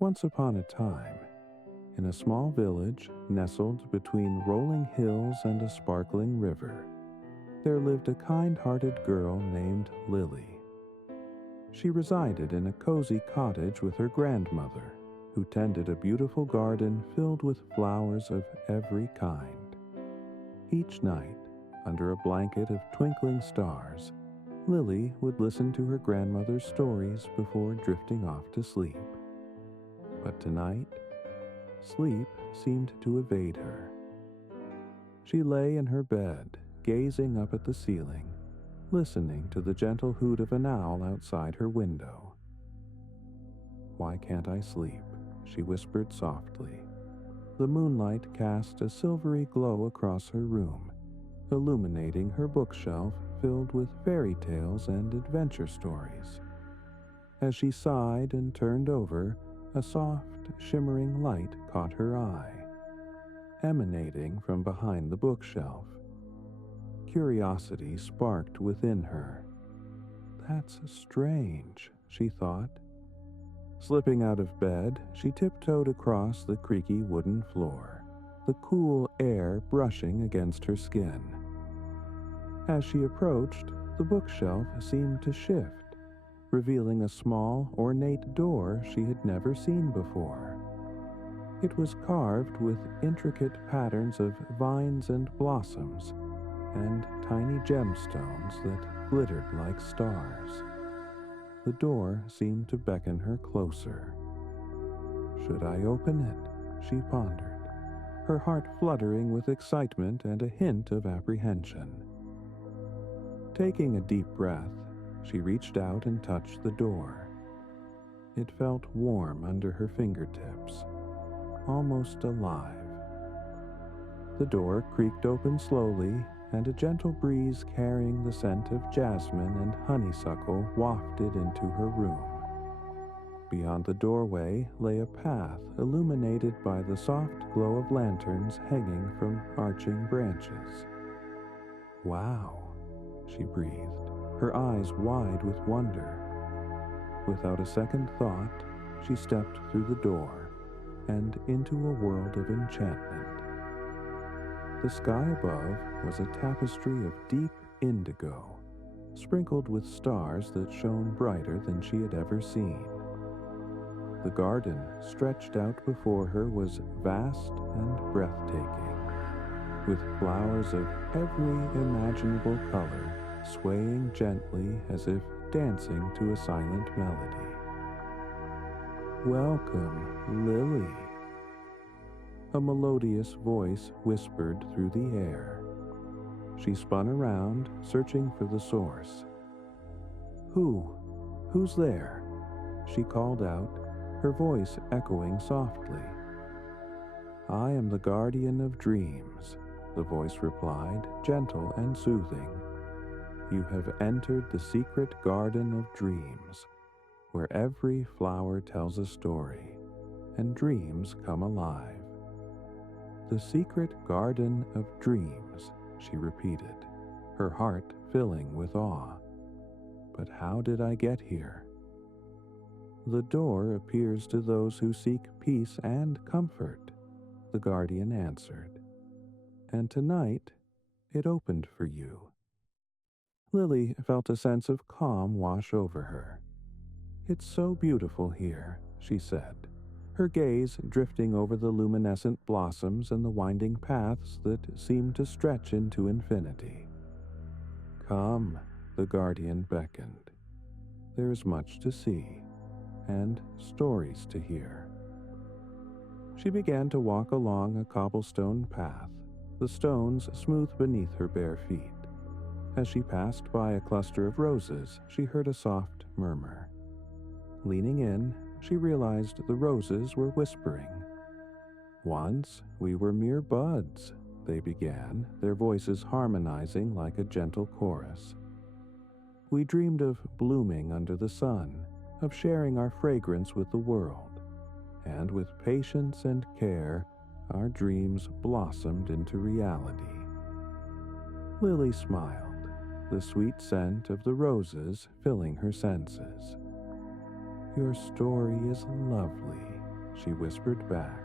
Once upon a time, in a small village nestled between rolling hills and a sparkling river, there lived a kind-hearted girl named Lily. She resided in a cozy cottage with her grandmother, who tended a beautiful garden filled with flowers of every kind. Each night, under a blanket of twinkling stars, Lily would listen to her grandmother's stories before drifting off to sleep. But tonight, sleep seemed to evade her. She lay in her bed, gazing up at the ceiling, listening to the gentle hoot of an owl outside her window. "Why can't I sleep?" she whispered softly. The moonlight cast a silvery glow across her room, illuminating her bookshelf filled with fairy tales and adventure stories. As she sighed and turned over, a soft, shimmering light caught her eye, emanating from behind the bookshelf. Curiosity sparked within her. "That's strange," she thought. Slipping out of bed, she tiptoed across the creaky wooden floor, the cool air brushing against her skin. As she approached, the bookshelf seemed to shift, revealing a small, ornate door she had never seen before. It was carved with intricate patterns of vines and blossoms, and tiny gemstones that glittered like stars. The door seemed to beckon her closer. Should I open it? She pondered, her heart fluttering with excitement and a hint of apprehension. Taking a deep breath, she reached out and touched the door. It felt warm under her fingertips, almost alive. The door creaked open slowly, and a gentle breeze carrying the scent of jasmine and honeysuckle wafted into her room. Beyond the doorway lay a path illuminated by the soft glow of lanterns hanging from arching branches. "Wow," she breathed, her eyes wide with wonder. Without a second thought, she stepped through the door and into a world of enchantment. The sky above was a tapestry of deep indigo, sprinkled with stars that shone brighter than she had ever seen. The garden stretched out before her was vast and breathtaking, with flowers of every imaginable color swaying gently as if dancing to a silent melody. "Welcome, Lily," a melodious voice whispered through the air. She spun around, searching for the source. Who's there?" she called out, her voice echoing softly. "I am the guardian of dreams," the voice replied, gentle and soothing. "You have entered the secret garden of dreams, where every flower tells a story, and dreams come alive." "The secret garden of dreams," she repeated, her heart filling with awe. "But how did I get here?" "The door appears to those who seek peace and comfort," the guardian answered. "And tonight, it opened for you." Lily felt a sense of calm wash over her. "It's so beautiful here," she said, her gaze drifting over the luminescent blossoms and the winding paths that seemed to stretch into infinity. "Come," the guardian beckoned. "There is much to see, and stories to hear." She began to walk along a cobblestone path, the stones smooth beneath her bare feet. As she passed by a cluster of roses, she heard a soft murmur. Leaning in, she realized the roses were whispering. "Once we were mere buds," they began, their voices harmonizing like a gentle chorus. "We dreamed of blooming under the sun, of sharing our fragrance with the world, and with patience and care, our dreams blossomed into reality." Lily smiled, the sweet scent of the roses filling her senses. "Your story is lovely," she whispered back.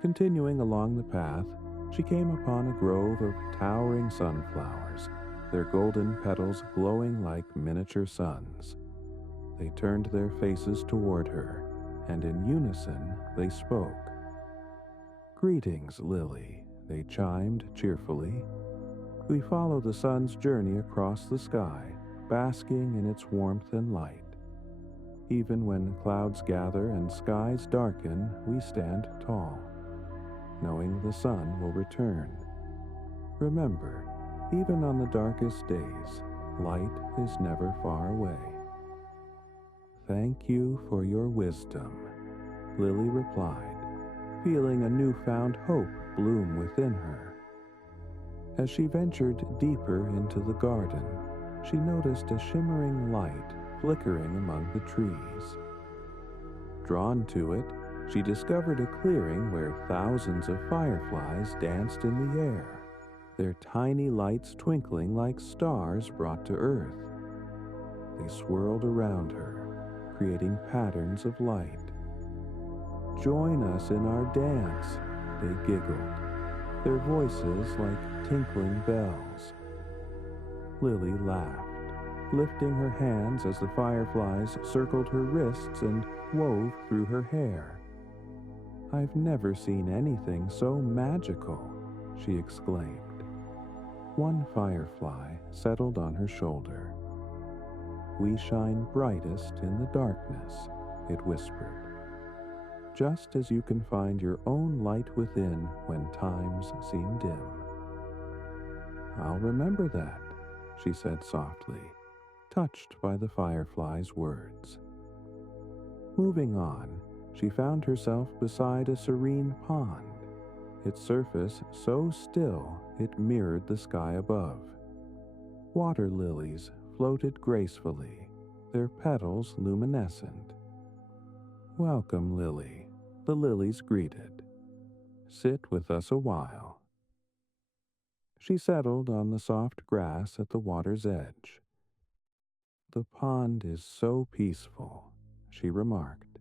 Continuing along the path, she came upon a grove of towering sunflowers, their golden petals glowing like miniature suns. They turned their faces toward her, and in unison they spoke. "Greetings, Lily," they chimed cheerfully. "We follow the sun's journey across the sky, basking in its warmth and light. Even when clouds gather and skies darken, we stand tall, knowing the sun will return. Remember, even on the darkest days, light is never far away." "Thank you for your wisdom," Lily replied, feeling a newfound hope bloom within her. As she ventured deeper into the garden, she noticed a shimmering light flickering among the trees. Drawn to it, she discovered a clearing where thousands of fireflies danced in the air, their tiny lights twinkling like stars brought to earth. They swirled around her, creating patterns of light. "Join us in our dance," they giggled, their voices like tinkling bells. Lily laughed, lifting her hands as the fireflies circled her wrists and wove through her hair. "I've never seen anything so magical," she exclaimed. One firefly settled on her shoulder. "We shine brightest in the darkness," it whispered. "Just as you can find your own light within when times seem dim." "I'll remember that," she said softly, touched by the firefly's words. Moving on, she found herself beside a serene pond, its surface so still it mirrored the sky above. Water lilies floated gracefully, their petals luminescent. "Welcome, Lily," the lilies greeted. "Sit with us a while." She settled on the soft grass at the water's edge. "The pond is so peaceful," she remarked.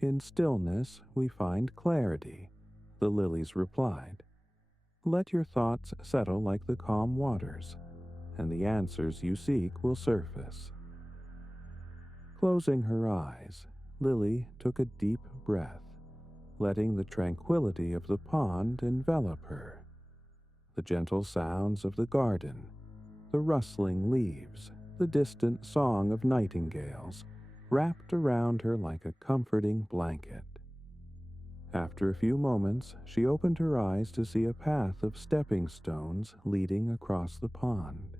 "In stillness we find clarity," the lilies replied. "Let your thoughts settle like the calm waters, and the answers you seek will surface." Closing her eyes, Lily took a deep breath, letting the tranquility of the pond envelop her. The gentle sounds of the garden, the rustling leaves, the distant song of nightingales wrapped around her like a comforting blanket. After a few moments, she opened her eyes to see a path of stepping stones leading across the pond.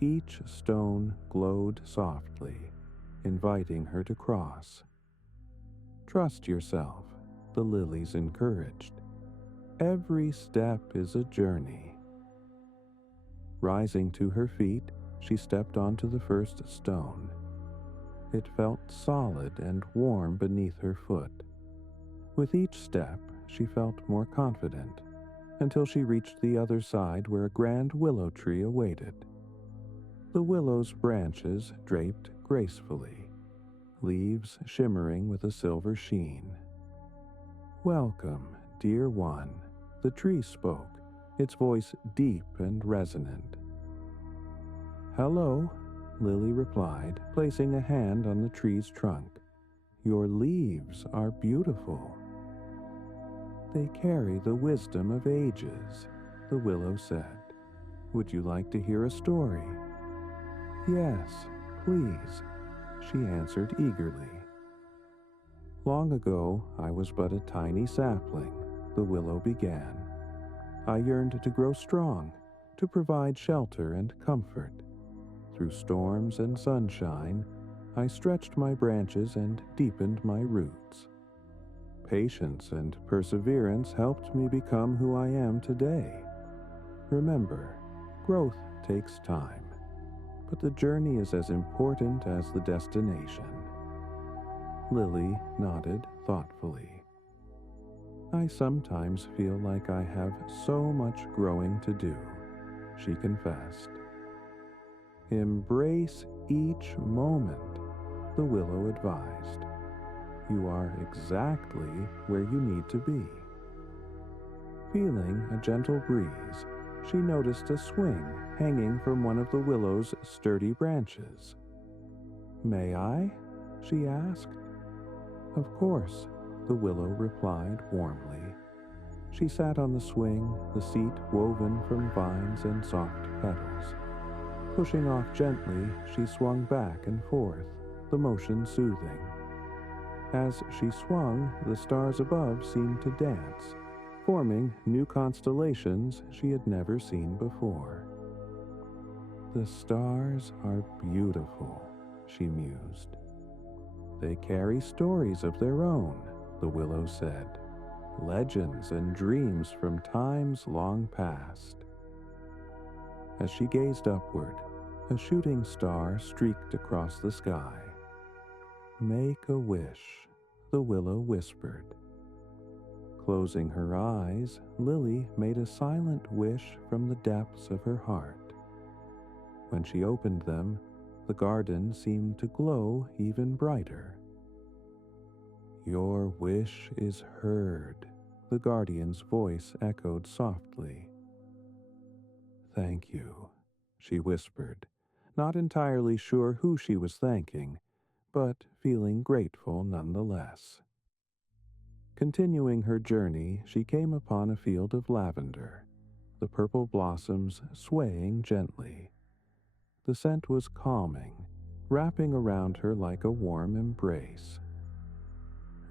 Each stone glowed softly, inviting her to cross. "Trust yourself," the lilies encouraged. "Every step is a journey." Rising to her feet, she stepped onto the first stone. It felt solid and warm beneath her foot. With each step, she felt more confident, until she reached the other side where a grand willow tree awaited. The willow's branches draped gracefully, leaves shimmering with a silver sheen. "Welcome, dear one," the tree spoke, its voice deep and resonant. "Hello," Lily replied, placing a hand on the tree's trunk. "Your leaves are beautiful." "They carry the wisdom of ages," the willow said. "Would you like to hear a story?" "Yes, please," she answered eagerly. "Long ago, I was but a tiny sapling," the willow began. "I yearned to grow strong, to provide shelter and comfort. Through storms and sunshine, I stretched my branches and deepened my roots. Patience and perseverance helped me become who I am today. Remember, growth takes time, but the journey is as important as the destination." Lily nodded thoughtfully. "I sometimes feel like I have so much growing to do," she confessed. "Embrace each moment," the willow advised. you are exactly where you need to be. Feeling a gentle breeze, she noticed a swing hanging from one of the willow's sturdy branches. "May I?" she asked. "Of course," the willow replied warmly. She sat on the swing, the seat woven from vines and soft petals. Pushing off gently, she swung back and forth, the motion soothing. As she swung, the stars above seemed to dance, forming new constellations she had never seen before. "The stars are beautiful," she mused. "They carry stories of their own," the willow said, "legends and dreams from times long past." As she gazed upward, a shooting star streaked across the sky. "Make a wish," the willow whispered. Closing her eyes, Lily made a silent wish from the depths of her heart. When she opened them, the garden seemed to glow even brighter. "Your wish is heard," the guardian's voice echoed softly. "Thank you," she whispered, not entirely sure who she was thanking, but feeling grateful nonetheless. Continuing her journey, she came upon a field of lavender, the purple blossoms swaying gently. The scent was calming, wrapping around her like a warm embrace.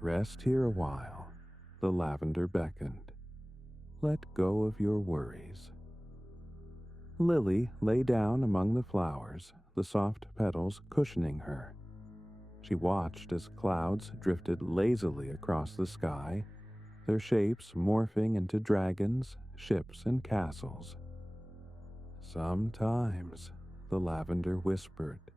"Rest here a while," the lavender beckoned. "Let go of your worries." Lily lay down among the flowers, the soft petals cushioning her. She watched as clouds drifted lazily across the sky, their shapes morphing into dragons, ships, and castles. "Sometimes," the lavender whispered,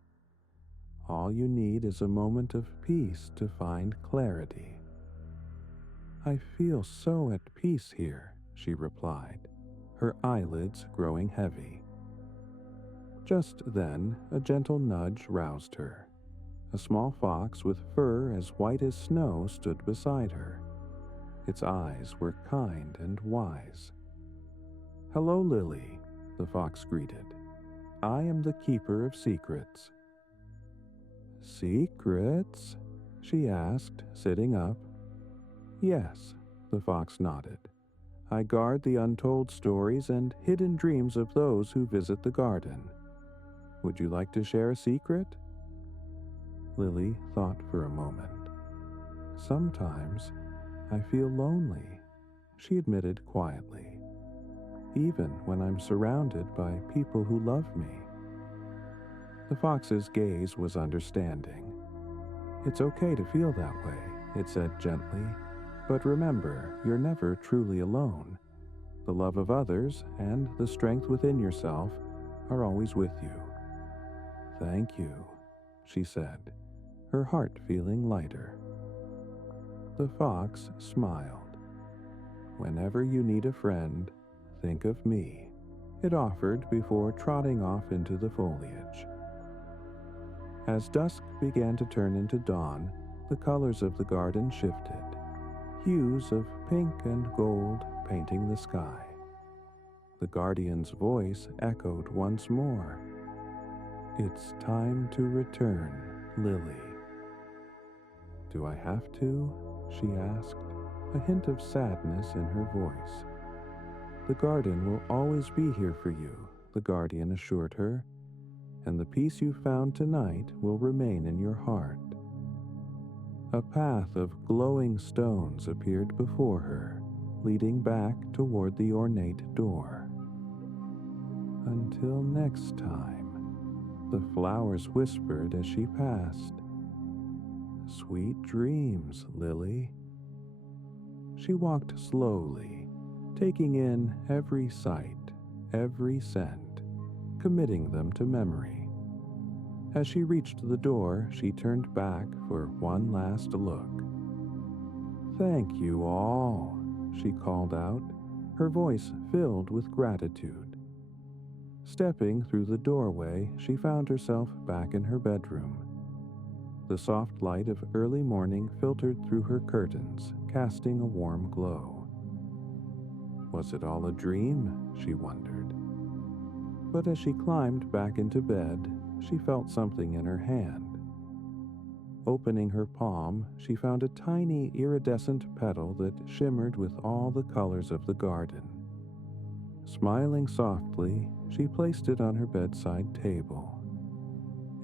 "all you need is a moment of peace to find clarity." "I feel so at peace here," she replied, her eyelids growing heavy. Just then, a gentle nudge roused her. A small fox with fur as white as snow stood beside her. Its eyes were kind and wise. "Hello, Lily," the fox greeted. "I am the keeper of secrets." "Secrets?" she asked, sitting up. "Yes," the fox nodded. "I guard the untold stories and hidden dreams of those who visit the garden. Would you like to share a secret?" Lily thought for a moment. "Sometimes I feel lonely," she admitted quietly, "even when I'm surrounded by people who love me." The fox's gaze was understanding. "It's okay to feel that way," it said gently, "but remember, you're never truly alone. The love of others and the strength within yourself are always with you." "Thank you," she said, her heart feeling lighter. The fox smiled. "Whenever you need a friend, think of me," it offered before trotting off into the foliage. As dusk began to turn into dawn, the colors of the garden shifted, hues of pink and gold painting the sky. The guardian's voice echoed once more. "It's time to return, Lily." "Do I have to?" she asked, a hint of sadness in her voice. "The garden will always be here for you," the guardian assured her, "and the peace you found tonight will remain in your heart." A path of glowing stones appeared before her, leading back toward the ornate door. "Until next time," the flowers whispered as she passed. "Sweet dreams, Lily." She walked slowly, taking in every sight, every scent, committing them to memory. As she reached the door, she turned back for one last look. "Thank you all," she called out, her voice filled with gratitude. Stepping through the doorway, she found herself back in her bedroom. The soft light of early morning filtered through her curtains, casting a warm glow. Was it all a dream? She wondered. But as she climbed back into bed, she felt something in her hand. Opening her palm, she found a tiny iridescent petal that shimmered with all the colors of the garden. Smiling softly, she placed it on her bedside table.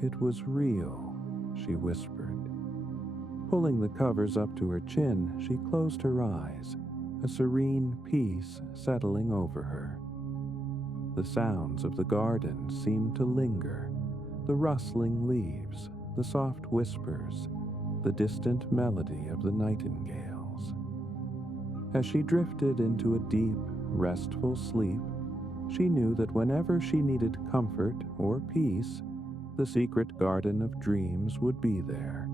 It was real, she whispered. Pulling the covers up to her chin, she closed her eyes, a serene peace settling over her. The sounds of the garden seemed to linger, the rustling leaves, the soft whispers, the distant melody of the nightingales. As she drifted into a deep, restful sleep, she knew that whenever she needed comfort or peace, the secret garden of dreams would be there,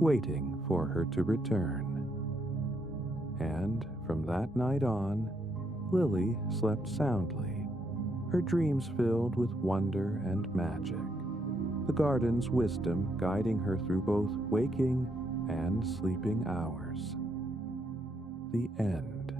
waiting for her to return. And from that night on, Lily slept soundly, her dreams filled with wonder and magic, the garden's wisdom guiding her through both waking and sleeping hours. The end.